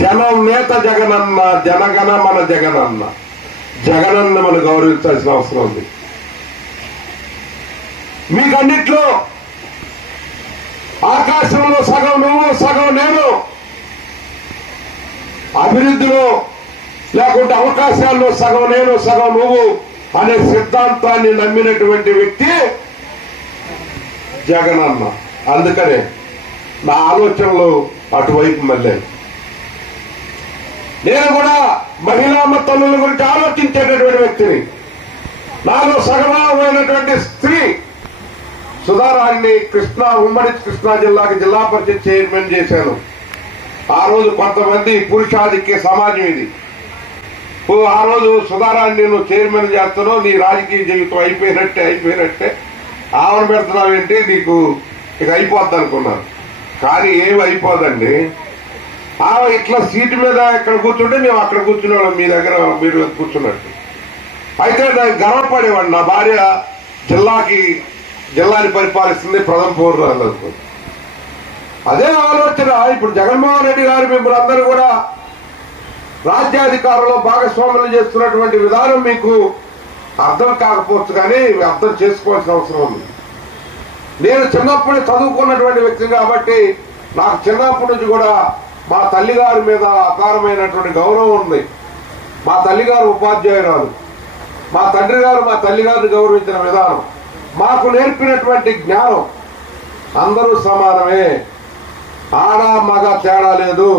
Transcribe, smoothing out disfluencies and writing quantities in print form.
జనం నేత జగనన్న, జనగణ మన జగనన్న. జగనన్న మనం గౌరవించాల్సిన అవసరం ఉంది. మీకన్నిట్లో ఆకాశంలో సగం నువ్వు సగం నేను, అభివృద్ధిలో లేకుంటే అవకాశాల్లో సగం నేను సగం నువ్వు అనే సిద్ధాంతాన్ని నమ్మినటువంటి వ్యక్తి జగనన్న. అందుకనే నా ఆలోచనలు అటువైపు మళ్ళీ నేను కూడా మహిళా తల్లుల గురించి ఆలోచించేటటువంటి వ్యక్తిని. నాలో సగమైనటువంటి స్త్రీ సుధారాణిని ఉమ్మడి కృష్ణా జిల్లాకి జిల్లా పరిషత్ చైర్మన్ చేశాను. ఆ రోజు కొంతమంది పురుషాధిక్య సమాజం ఇది. ఆ రోజు సుధారాణి నేను చైర్మన్ చేస్తాను, నీ రాజకీయ జీవితం అయిపోయినట్టే ఆమెను పెడుతున్నావేంటి, నీకు ఇక అయిపోద్ది అనుకున్నాను. కానీ ఏమి అయిపోదండి. ఆమె ఇట్లా సీటు మీద ఇక్కడ కూర్చుంటే మేము అక్కడ కూర్చునేవాళ్ళం, మీ దగ్గర మీరు కూర్చున్నట్టు. అయితే నేను గర్వపడేవాడు, నా భార్య జిల్లాని పరిపాలిస్తుంది, ప్రథమ పౌరురాలు అనుకుంది. అదే ఆలోచన ఇప్పుడు జగన్మోహన్ రెడ్డి గారు మిమ్మల్ని అందరూ కూడా రాజ్యాధికారంలో భాగస్వాములు చేస్తున్నటువంటి విధానం మీకు అర్థం కాకపోవచ్చు, కానీ అర్థం చేసుకోవాల్సిన అవసరం ఉంది. నేను చిన్నప్పుడే చదువుకున్నటువంటి వ్యక్తి కాబట్టి నాకు చిన్నప్పటి నుంచి కూడా మా తల్లిగారి మీద అపారమైనటువంటి గౌరవం ఉంది. మా తల్లిగారు ఉపాధ్యాయురాలు, మా తండ్రి గారు మా తల్లిగారిని గౌరవించిన విధానం, మాకు నేర్పినటువంటి జ్ఞానం అందరూ సమానమే, ఆడ మగ తేడా లేదు,